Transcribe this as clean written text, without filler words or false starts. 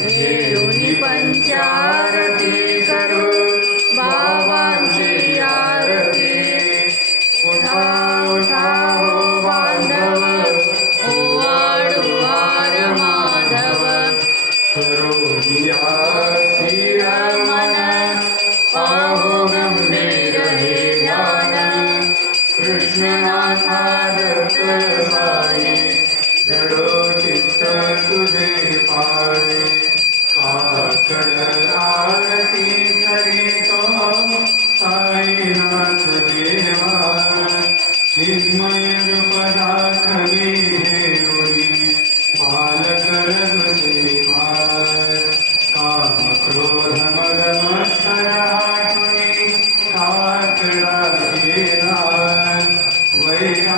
घेऊनी पंचारती सर्व बाबांची आरती। उठा उठा हो बांधव, ओवाळुवार माधव। करोनिया स्थिर मन, पाहो गंभीर हे ध्यान। कृष्णनाथा दत्त साई, जडो चित्त तुझे पावे। काकड आरती करीतो साईनाथ देवा। चिन्मय रूप दाखवी घेऊनी, बालक रघु सेवा। काम क्रोध मद मत्सर हाटुनी, काकडा केला वैरा।